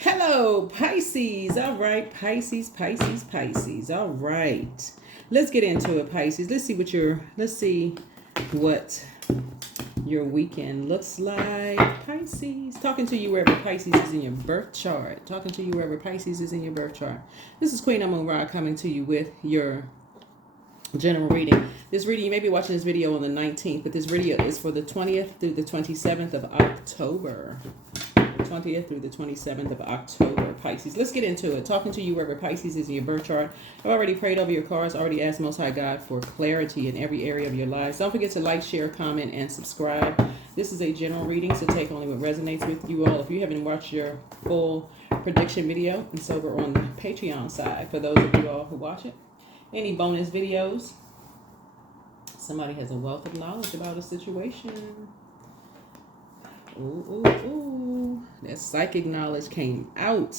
Hello, Pisces. All right, Pisces, Pisces, Pisces. All right. Let's get into it, Pisces. Let's see what your weekend looks like. Pisces. Talking to you wherever Pisces is in your birth chart. Talking to you wherever Pisces is in your birth chart. This is Queen Amun Ra coming to you with your general reading. This reading, you may be watching this video on the 19th, but this video is for the 20th through the 27th of October. 20th through the 27th of October, Pisces. Let's get into it. Talking to you wherever Pisces is in your birth chart. I've already prayed over your cards, already asked Most High God for clarity in every area of your lives. Don't forget to like, share, comment, and subscribe. This is a general reading, so take only what resonates with you all. If you haven't watched your full prediction video, and so we're on the Patreon side for those of you all who watch it. Any bonus videos? Somebody has a wealth of knowledge about a situation. Ooh, ooh, ooh. That psychic knowledge came out.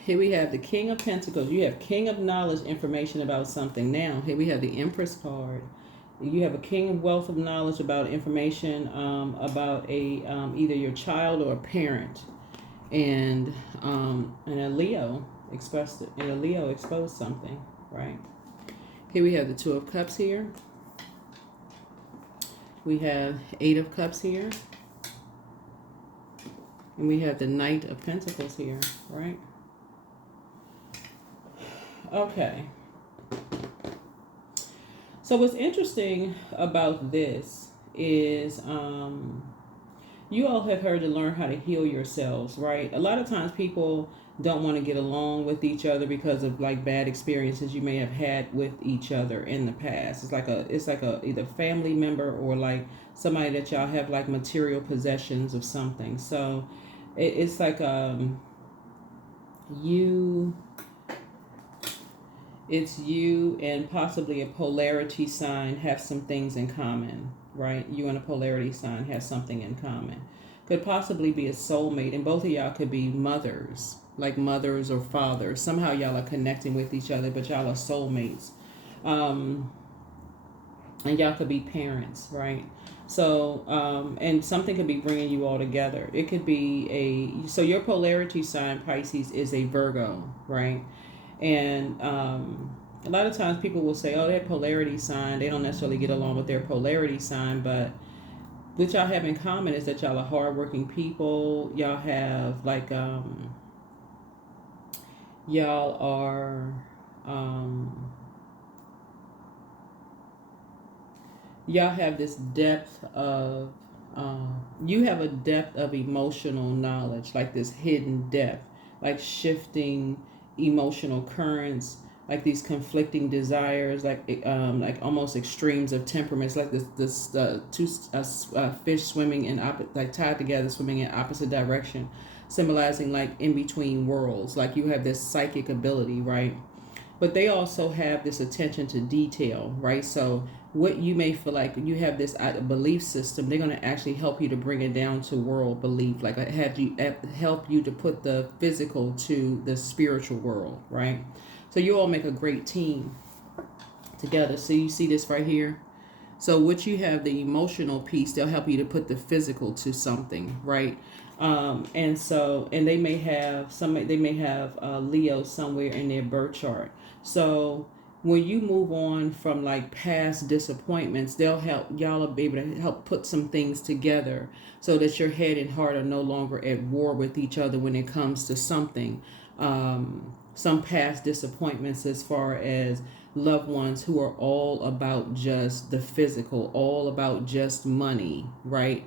Here we have the King of Pentacles. You have King of Knowledge, information about something. Now, here we have the Empress card. You have a King of Wealth of Knowledge about information about either your child or a parent. And a Leo expressed it. And a Leo exposed something, right? Here we have the Two of Cups here. We have Eight of Cups here. And we have the Knight of Pentacles here, right? Okay. So what's interesting about this is you all have heard to learn how to heal yourselves, right? A lot of times people don't want to get along with each other because of like bad experiences you may have had with each other in the past. It's like a either family member or like somebody that y'all have like material possessions of something. So it's like it's you and possibly a polarity sign have some things in common, right? You and a polarity sign have something in common. Could possibly be a soulmate, and both of y'all could be mothers, like mothers or fathers. Somehow y'all are connecting with each other, but y'all are soulmates. And y'all could be parents, right? So, and something could be bringing you all together. It could be so your polarity sign, Pisces, is a Virgo, right? And a lot of times people will say, oh, that polarity sign, they don't necessarily get along with their polarity sign, but what y'all have in common is that y'all are hardworking people. Y'all have like, y'all are, y'all have this depth of, you have a depth of emotional knowledge, like this hidden depth, like shifting emotional currents, like these conflicting desires, like almost extremes of temperaments, like this two fish swimming in like tied together, swimming in opposite direction, symbolizing like in between worlds. Like you have this psychic ability, right? But they also have this attention to detail, right? So what you may feel like you have this belief system, they're going to actually help you to bring it down to world belief, like help you to put the physical to the spiritual world, right? So you all make a great team together. So you see this right here. So what you have, the emotional piece, they'll help you to put the physical to something, right? And they may have Leo somewhere in their birth chart. So when you move on from like past disappointments, y'all will be able to help put some things together so that your head and heart are no longer at war with each other when it comes to something. Some past disappointments as far as loved ones who are all about just the physical, all about just money, right?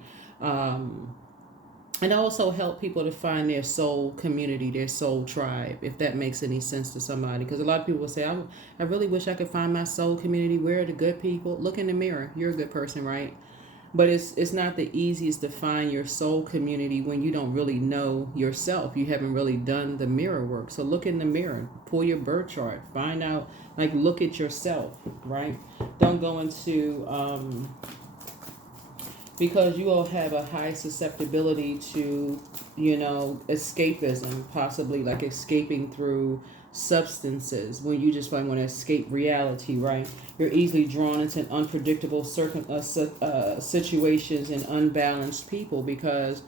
And also help people to find their soul community, their soul tribe, if that makes any sense to somebody. Because a lot of people will say, I really wish I could find my soul community. Where are the good people? Look in the mirror. You're a good person, right? But it's not the easiest to find your soul community when you don't really know yourself. You haven't really done the mirror work. So look in the mirror, pull your birth chart, find out, like look at yourself, right? Don't go into, because you all have a high susceptibility to, escapism, possibly like escaping through substances when you just want to escape reality, right? You're easily drawn into unpredictable situations and unbalanced people because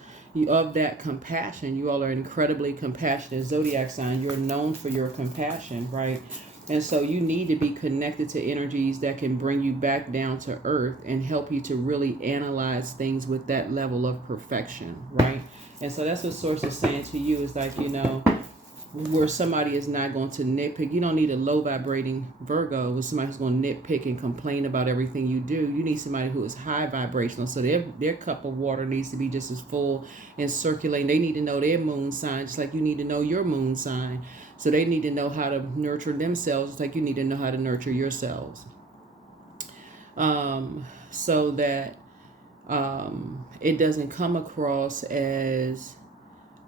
of that compassion. You all are incredibly compassionate zodiac sign. You're known for your compassion, right? And so you need to be connected to energies that can bring you back down to earth and help you to really analyze things with that level of perfection, right? And so that's what Source is saying to you is like, where somebody is not going to nitpick. You don't need a low vibrating Virgo with somebody who's going to nitpick and complain about everything you do. You need somebody who is high vibrational. So their cup of water needs to be just as full and circulating. They need to know their moon sign, just like you need to know your moon sign. So they need to know how to nurture themselves, just like you need to know how to nurture yourselves. So that it doesn't come across as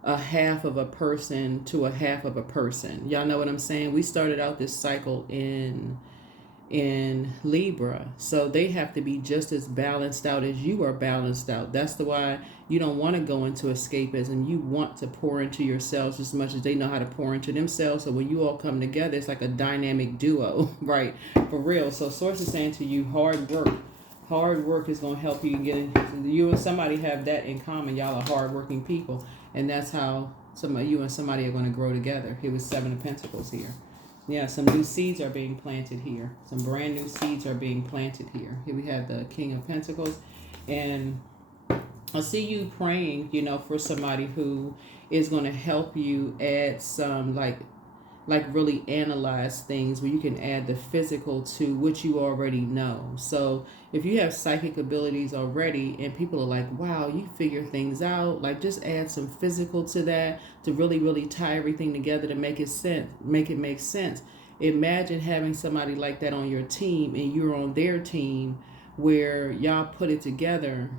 a half of a person to a half of a person. Y'all know what I'm saying? We started out this cycle in Libra, so they have to be just as balanced out as you are balanced out. That's the why you don't want to go into escapism. You want to pour into yourselves as much as they know how to pour into themselves. So when you all come together, it's like a dynamic duo, right? For real. So Source is saying to you, hard work is going to help you get in. You and somebody have that in common. Y'all are hardworking people. And that's how you and somebody are going to grow together. Here was 7 of Pentacles here. Yeah, some new seeds are being planted here. Some brand new seeds are being planted here. Here we have the King of Pentacles. And I see you praying, for somebody who is going to help you add some, like really analyze things where you can add the physical to what you already know. So if you have psychic abilities already and people are like, wow, you figure things out, like just add some physical to that to really, really tie everything together to make it make sense. Imagine having somebody like that on your team and you're on their team where y'all put it together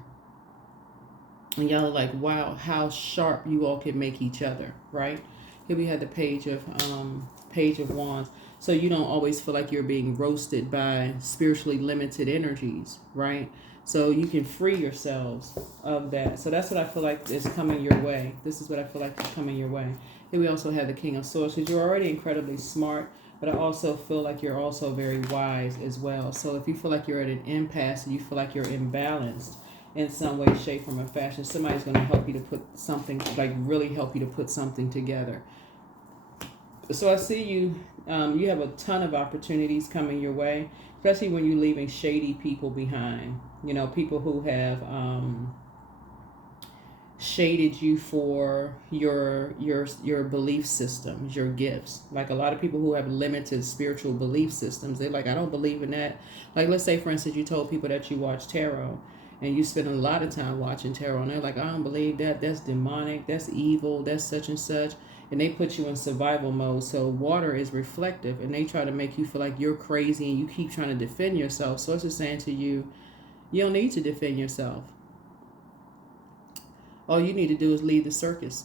and y'all are like, wow, how sharp you all can make each other, right? Here we have the Page of Wands. So you don't always feel like you're being roasted by spiritually limited energies, right? So you can free yourselves of that. So that's what I feel like is coming your way. This is what I feel like is coming your way. Here we also have the King of Swords, because you're already incredibly smart, but I also feel like you're also very wise as well. So if you feel like you're at an impasse and you feel like you're imbalanced in some way, shape, form, or fashion, somebody's going to help you to put something, like really help you to put something together. So I see you, you have a ton of opportunities coming your way, especially when you're leaving shady people behind. People who have shaded you for your belief systems, your gifts. Like a lot of people who have limited spiritual belief systems, they're like, I don't believe in that. Like, let's say, for instance, you told people that you watch tarot and you spend a lot of time watching tarot and they're like, I don't believe that. That's demonic. That's evil. That's such and such. And they put you in survival mode. So water is reflective and they try to make you feel like you're crazy and you keep trying to defend yourself. So it's just saying to you, you don't need to defend yourself. All you need to do is leave the circus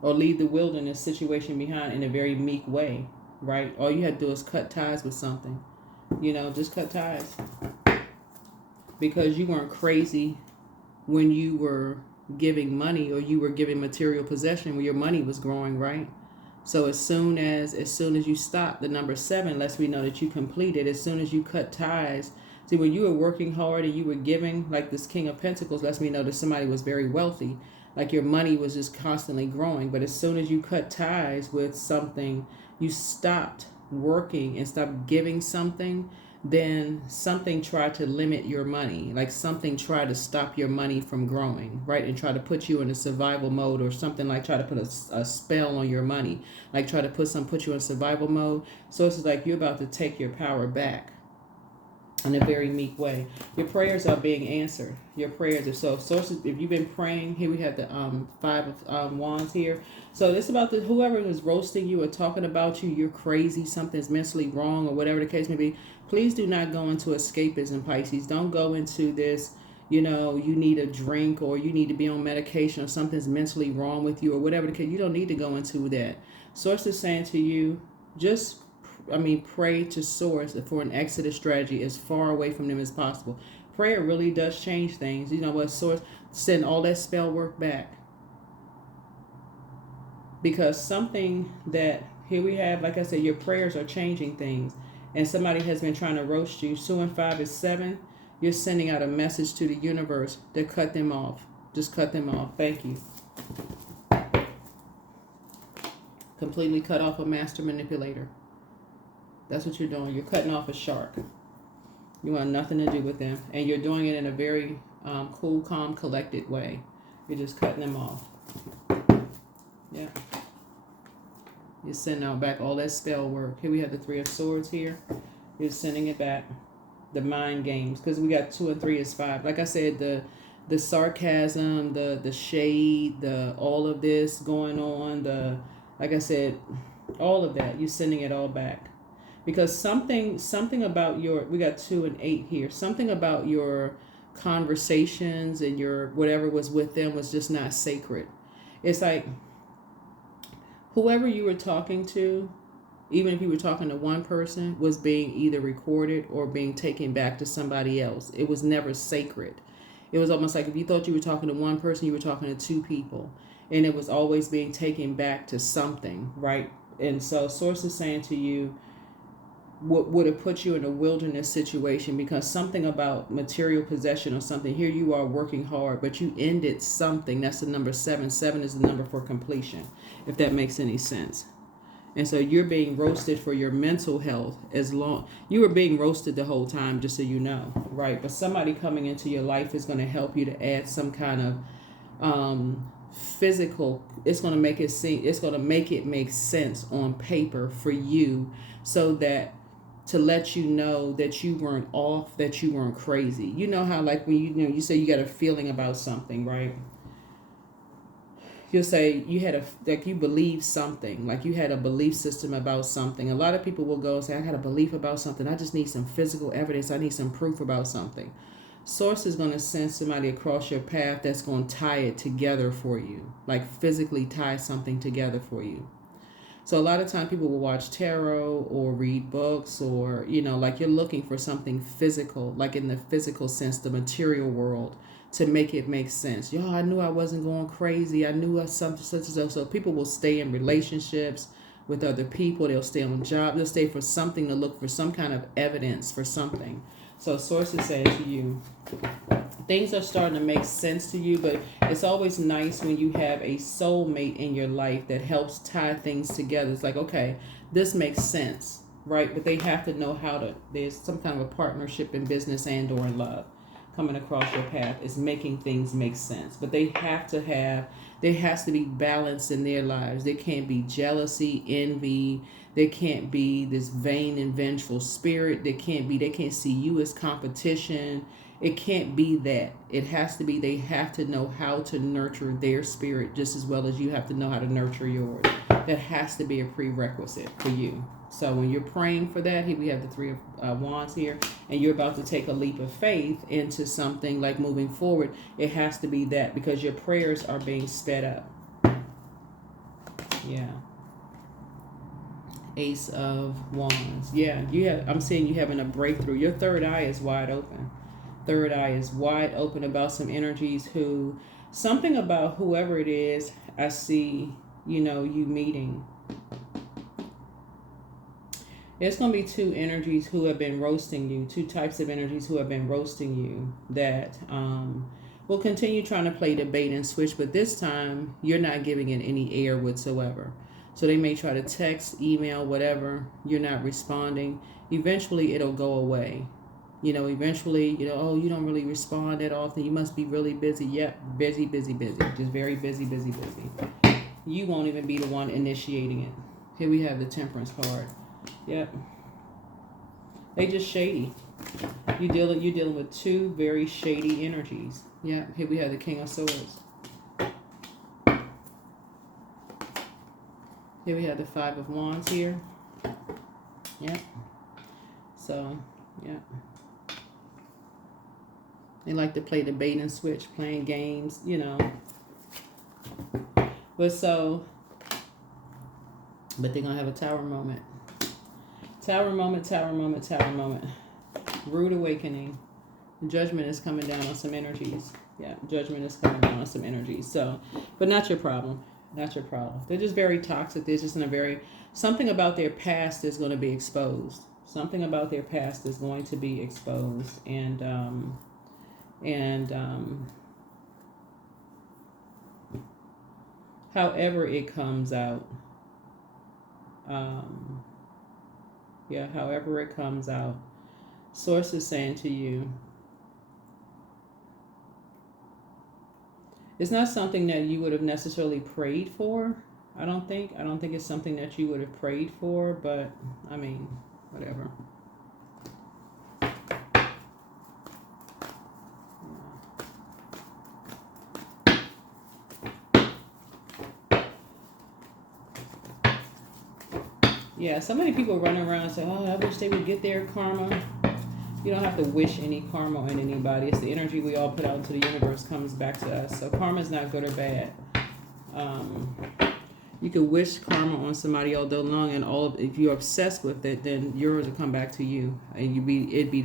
or leave the wilderness situation behind in a very meek way, right? All you have to do is cut ties with something. Just cut ties. Because you weren't crazy when you were giving money or you were giving material possession where your money was growing, right? So as soon as you stop, the number 7 lets me know that you completed. As soon as you cut ties, see, when you were working hard and you were giving, like this King of Pentacles lets me know that somebody was very wealthy, like your money was just constantly growing. But as soon as you cut ties with something, you stopped working and stopped giving something, then something tried to limit your money, like something tried to stop your money from growing, right? And try to put you in a survival mode, or something like try to put a spell on your money, like try to put you in survival mode. So it's like you're about to take your power back in a very meek way. Your prayers are being answered. Your prayers are so sources. If you've been praying, here we have the 5 of Wands here. So it's about whoever is roasting you or talking about you, you're crazy, something's mentally wrong, or whatever the case may be. Please do not go into escapism, Pisces. Don't go into this, you need a drink or you need to be on medication or something's mentally wrong with you or whatever the case. You don't need to go into that. Source is saying to you, pray to Source for an exodus strategy as far away from them as possible. Prayer really does change things. You know what, Source? Send all that spell work back. Because something that, here we have, like I said, your prayers are changing things. And somebody has been trying to roast you. 2 and 5 is 7. You're sending out a message to the universe to cut them off. Just cut them off. Thank you. Completely cut off a master manipulator. That's what you're doing. You're cutting off a shark. You want nothing to do with them. And you're doing it in a very cool, calm, collected way. You're just cutting them off. Yeah. You're sending out back all that spell work. Here we have the Three of Swords here. You're sending it back. The mind games. Because we got 2 and 3 is 5. Like I said, the sarcasm, the shade, all of this going on, like I said, all of that, you're sending it all back. Because something about we got 2 and 8 here, something about your conversations and your whatever was with them was just not sacred. It's like whoever you were talking to, even if you were talking to one person, was being either recorded or being taken back to somebody else. It was never sacred. It was almost like if you thought you were talking to one person, you were talking to 2 people. And it was always being taken back to something, right? And so Source is saying to you, what would have put you in a wilderness situation, because something about material possession or something, here you are working hard, but you ended something. That's the number 7. 7 is the number for completion, if that makes any sense. And so you're being roasted for your mental health. You were being roasted the whole time, just so you know, right? But somebody coming into your life is going to help you to add some kind of physical. It's going to make it make sense on paper for you, so that to let you know that you weren't off, that you weren't crazy. You know how like when you say you got a feeling about something, right? You'll say you had you believe something, like you had a belief system about something. A lot of people will go and say, I got a belief about something. I just need some physical evidence. I need some proof about something. Source is going to send somebody across your path that's going to tie it together for you, like physically tie something together for you. So a lot of time people will watch tarot or read books, or, like you're looking for something physical, like in the physical sense, the material world, to make it make sense. I knew I wasn't going crazy. I knew something such as that. So people will stay in relationships with other people. They'll stay on job. They'll stay for something, to look for some kind of evidence for something. So Source is saying to you, things are starting to make sense to you, but it's always nice when you have a soulmate in your life that helps tie things together. It's like, okay, this makes sense, right? But they have to know there's some kind of a partnership in business and or in love coming across your path is making things make sense. But there has to be balance in their lives. There can't be jealousy, envy. There can't be this vain and vengeful spirit. They can't see you as competition. It can't be that. It has to be, they have to know how to nurture their spirit just as well as you have to know how to nurture yours. That has to be a prerequisite for you. So when you're praying for that, here we have the Three of Wands here, and you're about to take a leap of faith into something like moving forward, it has to be that, because your prayers are being sped up. Yeah. Ace of Wands. Yeah, I'm seeing you having a breakthrough. Your third eye is wide open. Third eye is wide open about some energies something about whoever it is, I see, you meeting. There's going to be 2 energies who have been roasting you, 2 types of energies who have been roasting you that will continue trying to play debate and switch, but this time you're not giving it any air whatsoever. So they may try to text, email, whatever, you're not responding. Eventually it'll go away. Eventually, oh, you don't really respond that often. You must be really busy. Yep, busy. Just very busy. You won't even be the one initiating it. Here we have the Temperance card. Yep. They just shady. You're dealing with 2 very shady energies. Yeah. Here we have the King of Swords. Here we have the 5 of Wands here. Yep. So, yeah. They like to play the bait and switch, playing games, But they're going to have a Tower moment. Tower moment. Rude awakening. Judgment is coming down on some energies. Yeah, judgment is coming down on some energies. So, but not your problem. They're just very toxic. They're just something about their past is going to be exposed. however it comes out. Yeah, however it comes out. Source is saying to you, it's not something that you would have necessarily prayed for. I don't think it's something that you would have prayed for, but I mean, whatever. Yeah, so many people run around and say, oh, I wish they would get their karma. You don't have to wish any karma on anybody. It's the energy we all put out into the universe comes back to us. So karma is not good or bad. You could wish karma on somebody all day long, and if you're obsessed with it, then yours will come back to you, and it'd be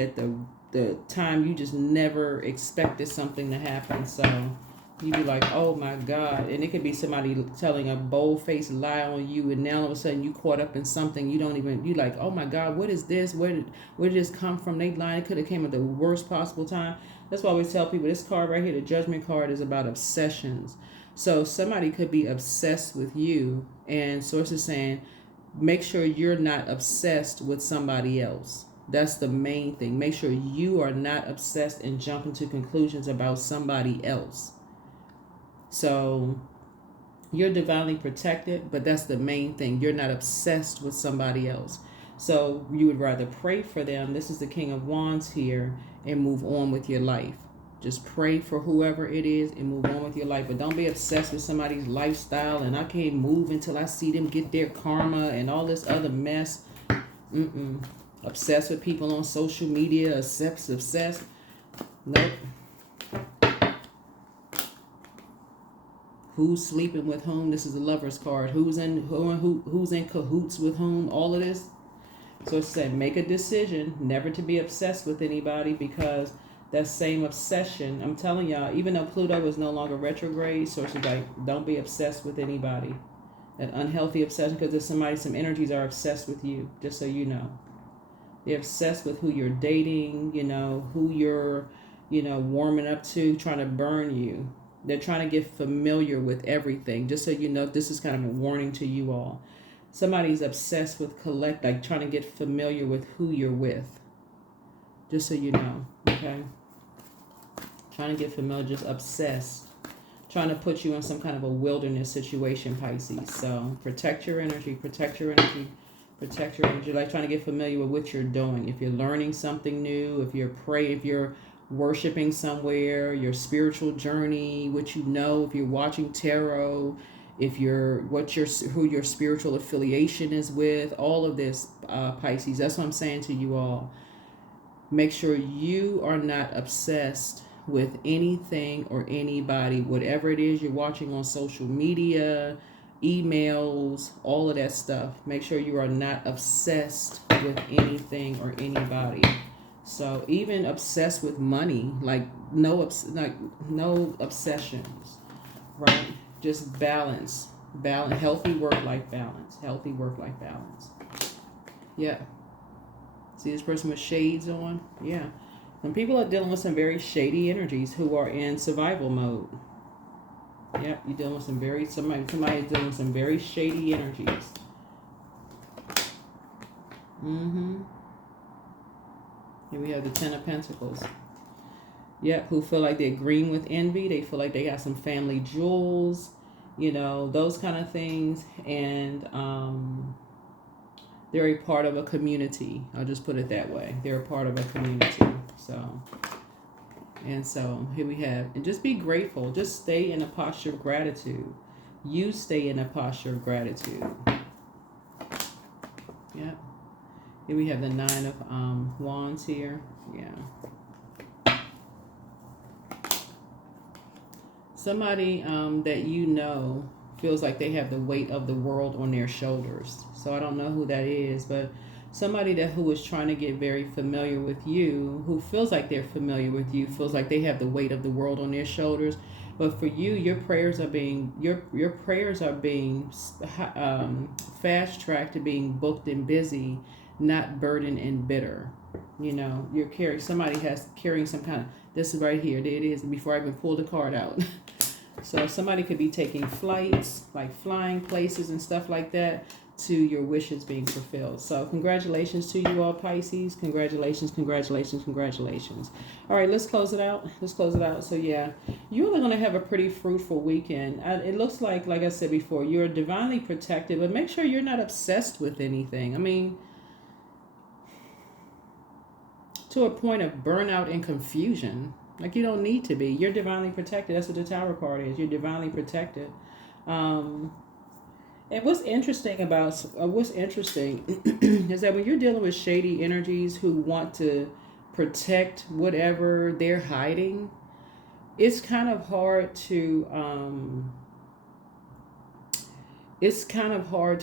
at the time you just never expected something to happen. So you'd be like, oh my God. And it could be somebody telling a bold-faced lie on you, and now all of a sudden you caught up in something you like, oh my God, what is this? Where did this come from? They lied. It could have came at the worst possible time. That's why we tell people this card right here, the Judgment card, is about obsessions. So somebody could be obsessed with you, and source is saying, make sure you're not obsessed with somebody else. That's the main thing. Make sure you are not obsessed and jumping to conclusions about somebody else. So you're divinely protected, but that's the main thing. You're not obsessed with somebody else. So you would rather pray for them. This is the King of Wands here, and move on with your life. Just pray for whoever it is and move on with your life. But don't be obsessed with somebody's lifestyle and I can't move until I see them get their karma and all this other mess. Obsessed with people on social media. Obsessed. Nope. Who's sleeping with whom? This is the Lover's card. Who's in cahoots with whom? All of this. So it said, make a decision never to be obsessed with anybody, because that same obsession, I'm telling y'all, even though Pluto is no longer retrograde, so it's like, don't be obsessed with anybody. That unhealthy obsession, because there's some energies are obsessed with you, just so you know. They're obsessed with who you're dating, who you're, warming up to, trying to burn you. They're trying to get familiar with everything, just so you know. This is kind of a warning to you all. Somebody's obsessed with trying to get familiar with who you're with. Just so you know, okay? Trying to get familiar, just obsessed. Trying to put you in some kind of a wilderness situation, Pisces. So protect your energy, protect your energy, protect your energy. Like trying to get familiar with what you're doing. If you're learning something new, if you're worshiping somewhere, your spiritual journey, what you know, if you're watching tarot, who your spiritual affiliation is with, all of this, Pisces. That's what I'm saying to you all. Make sure you are not obsessed with anything or anybody, whatever it is you're watching on social media, emails, all of that stuff. Make sure you are not obsessed with anything or anybody. So even obsessed with money, no obsessions, right? Just balance, healthy work-life balance, Yeah. See this person with shades on? Yeah. Some people are dealing with some very shady energies who are in survival mode. Yep, you're dealing with somebody is dealing with some very shady energies. Here we have the Ten of Pentacles. Yep, who feel like they're green with envy. They feel like they got some family jewels, those kind of things. And they're a part of a community. I'll just put it that way. They're a part of a community. So here we have, and just be grateful. Just stay in a posture of gratitude. You stay in a posture of gratitude. Yeah. Here we have the Nine of Wands here. Yeah. Somebody that feels like they have the weight of the world on their shoulders. So I don't know who that is, but somebody who is trying to get very familiar with you, who feels like they're familiar with you, feels like they have the weight of the world on their shoulders. But for you, your prayers are being fast tracked to being booked and busy, not burdened and bitter. You're carrying some kind of, this is right here. There it is. Before I even pull the card out. So somebody could be taking flights, like flying places and stuff like that, to your wishes being fulfilled. So congratulations to you all, Pisces. Congratulations, congratulations, congratulations. All right, let's close it out. Let's close it out. So yeah, you're going to have a pretty fruitful weekend. It looks like I said before, you're divinely protected, but make sure you're not obsessed with anything. I mean, to a point of burnout and confusion. Like, you don't need to be. You're divinely protected. That's what the Tower card is. You're divinely protected. And what's interesting is that when you're dealing with shady energies who want to protect whatever they're hiding, it's kind of hard to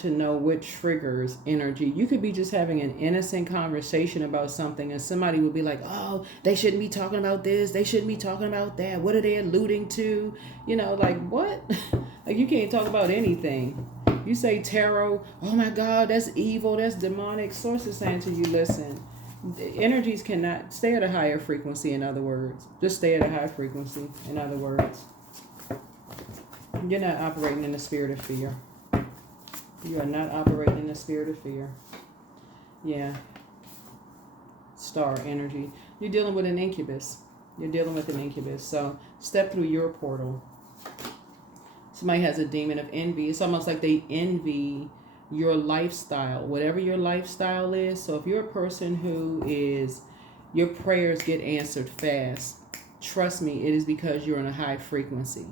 know what triggers energy. You could be just having an innocent conversation about something and somebody would be like, oh, they shouldn't be talking about this, they shouldn't be talking about that, what are they alluding to? Like, what? Like, you can't talk about anything. You say tarot, oh my God, that's evil, that's demonic. Source is saying to you, listen, energies cannot stay at a higher frequency. In other words, just stay at a high frequency. In other words, you're not operating in the spirit of fear. You are not operating in the spirit of fear. Yeah. Star energy. You're dealing with an incubus. So step through your portal. Somebody has a demon of envy. It's almost like they envy your lifestyle, whatever your lifestyle is. So if you're a person who your prayers get answered fast, trust me, it is because you're on a high frequency.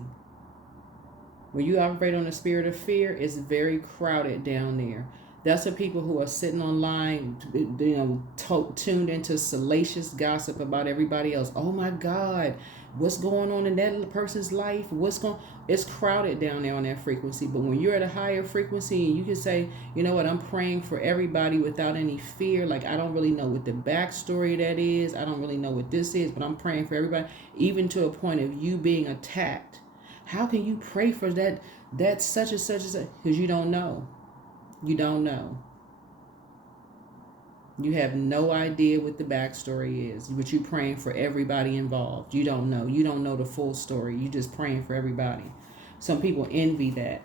When you operate on the spirit of fear, it's very crowded down there. That's for people who are sitting online, tuned into salacious gossip about everybody else. Oh my God, what's going on in that person's life? It's crowded down there on that frequency. But when you're at a higher frequency and you can say, you know what, I'm praying for everybody without any fear. Like, I don't really know what the backstory that is. I don't really know what this is, but I'm praying for everybody, even to a point of you being attacked. How can you pray for that such and such and such? Because you don't know. You don't know. You have no idea what the backstory is, but you're praying for everybody involved. You don't know. You don't know the full story. You're just praying for everybody. Some people envy that.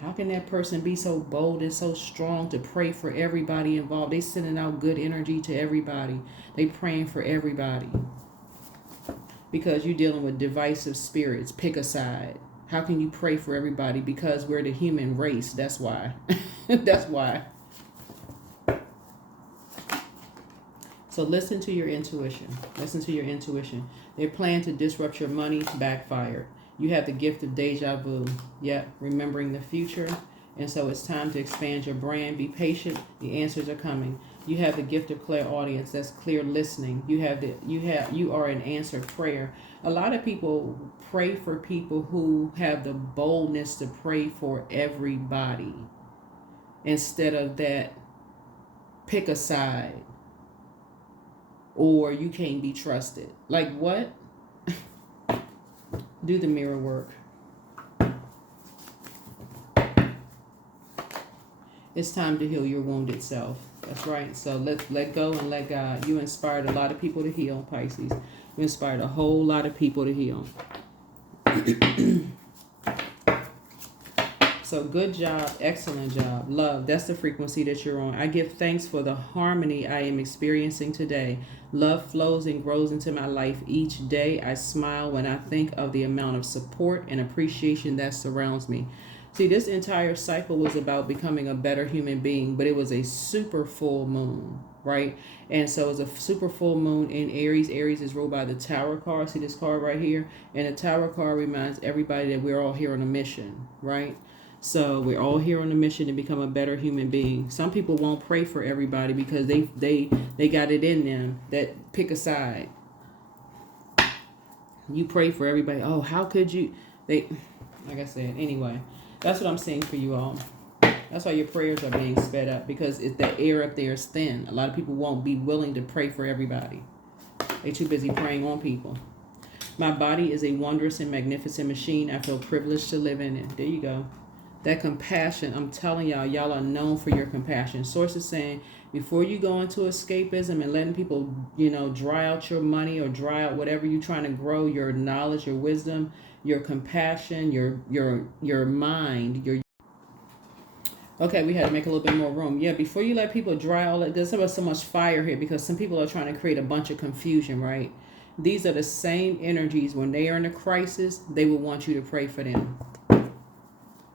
How can that person be so bold and so strong to pray for everybody involved? They sending out good energy to everybody. They praying for everybody. Because you're dealing with divisive spirits. Pick a side. How can you pray for everybody? Because we're the human race. That's why. That's why. So listen to your intuition. Listen to your intuition. Their plan to disrupt your money backfired. You have the gift of deja vu. Yep, remembering the future. And so it's time to expand your brand. Be patient. The answers are coming. You have the gift of clairaudience. That's clear listening. You are an answered prayer. A lot of people pray for people who have the boldness to pray for everybody. Instead of that, pick a side. Or you can't be trusted. Like what? Do the mirror work. It's time to heal your wounded self. That's right. So let go and let God. You inspired a lot of people to heal, Pisces. You inspired a whole lot of people to heal. So good job. Excellent job. Love. That's the frequency that you're on. I give thanks for the harmony I am experiencing today. Love flows and grows into my life each day. I smile when I think of the amount of support and appreciation that surrounds me. See, this entire cycle was about becoming a better human being, but it was a super full moon, right? And so it's a super full moon in Aries. Aries is ruled by the Tower card. See this card right here? And the Tower card reminds everybody that we're all here on a mission, right? So we're all here on a mission to become a better human being. Some people won't pray for everybody because they got it in them that pick a side. You pray for everybody. Oh, how could you? Like I said, anyway. That's what I'm saying for you all. That's why your prayers are being sped up, because the air up there is thin. A lot of people won't be willing to pray for everybody. They're too busy praying on people. My body is a wondrous and magnificent machine. I feel privileged to live in it. There you go. That compassion, I'm telling y'all, y'all are known for your compassion. Source is saying, before you go into escapism and letting people, dry out your money or dry out whatever you're trying to grow, your knowledge, your wisdom, your compassion, your mind, your okay, we had to make a little bit more room. Yeah, before you let people dry all that, there's so much fire here because some people are trying to create a bunch of confusion, right? These are the same energies. When they are in a crisis, they will want you to pray for them.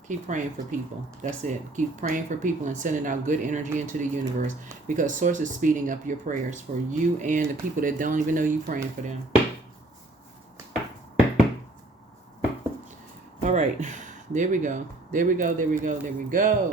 Keep praying for people. That's it. Keep praying for people and sending out good energy into the universe, because Source is speeding up your prayers for you and the people that don't even know you praying for them. All right. There we go. There we go. There we go. There we go.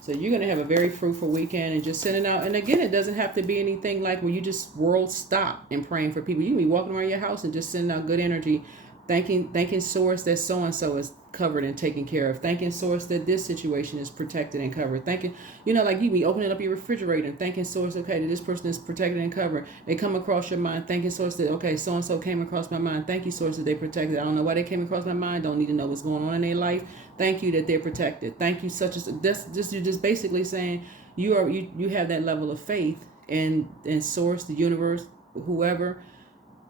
So you're going to have a very fruitful weekend, and just sending out. And again, it doesn't have to be anything like where you just world stop and praying for people. You can be walking around your house and just sending out good energy, thanking Source that so-and-so is covered and taken care of. Thanking Source that this situation is protected and covered. Thanking, like you be opening up your refrigerator and thanking Source, okay, that this person is protected and covered. They come across your mind, thanking Source that, okay, so-and-so came across my mind. Thank you, Source, that they protected. I don't know why they came across my mind. Don't need to know what's going on in their life. Thank you that they're protected. Thank you, such as this. You're just basically saying you have that level of faith in Source, the universe, whoever,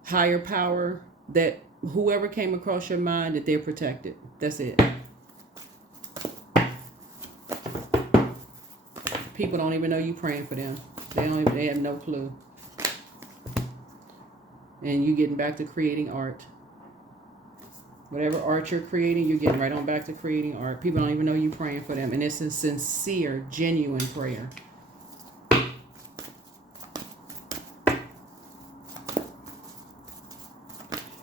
higher power, that whoever came across your mind, that they're protected. That's it. People don't even know you praying for them. They have no clue. And you getting back to creating art. Whatever art you're creating, you're getting right on back to creating art. People don't even know you praying for them. And it's a sincere, genuine prayer.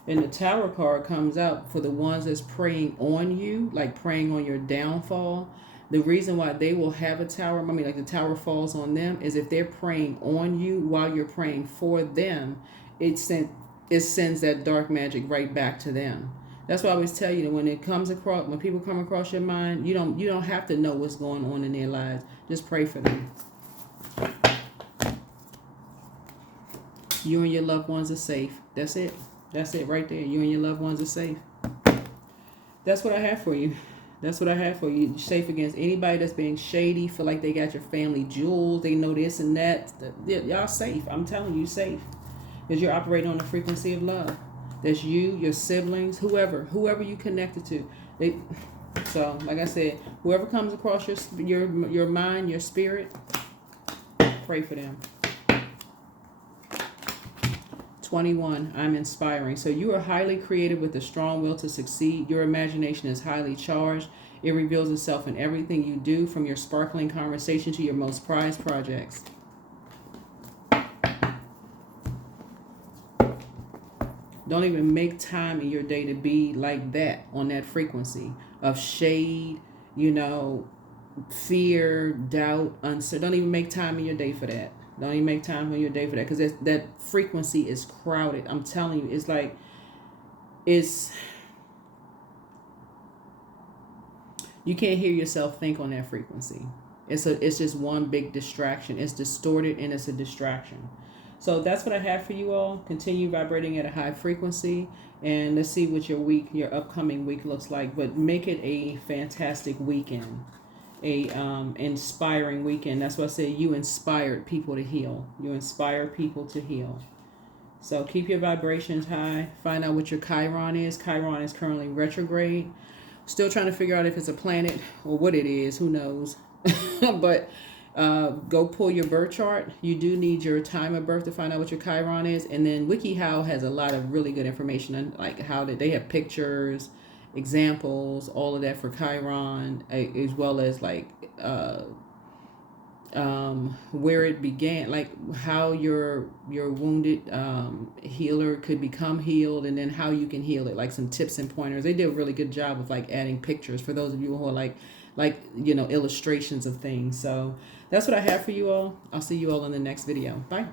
And the Tower card comes out for the ones that's praying on you, like praying on your downfall. The reason why they will have a tower, like the tower falls on them, is if they're praying on you while you're praying for them, it sends that dark magic right back to them. That's why I always tell you that when people come across your mind, you don't have to know what's going on in their lives. Just pray for them. You and your loved ones are safe. That's it. That's it right there. You and your loved ones are safe. That's what I have for you. That's what I have for you. You're safe against anybody that's being shady, feel like they got your family jewels, they know this and that. Y'all safe. I'm telling you, safe. Because you're operating on the frequency of love. That's you, your siblings, whoever you connected to. So, like I said, whoever comes across your mind, your spirit, pray for them. 21, I'm inspiring. So you are highly creative with a strong will to succeed. Your imagination is highly charged. It reveals itself in everything you do, from your sparkling conversation to your most prized projects. Don't even make time in your day to be like that, on that frequency of shade, fear, doubt, uncertainty. Don't even make time in your day for that. Don't even make time in your day for that, because that frequency is crowded. I'm telling you, you can't hear yourself think on that frequency. It's just one big distraction. It's distorted and it's a distraction. So that's what I have for you all. Continue vibrating at a high frequency, and let's see what your upcoming week looks like. But make it a fantastic weekend. Inspiring weekend. That's why I say you inspired people to heal. You inspire people to heal. So keep your vibrations high. Find out what your Chiron is. Chiron is currently retrograde. Still trying to figure out if it's a planet or what it is. Who knows? But go pull your birth chart. You do need your time of birth to find out what your Chiron is. And then WikiHow has a lot of really good information on like how they have pictures, examples, all of that for Chiron, as well as like where it began, like how your wounded healer could become healed, and then how you can heal it, like some tips and pointers. They did a really good job of like adding pictures for those of you who are like illustrations of things. So that's what I have for you all. I'll see you all in the next video. Bye.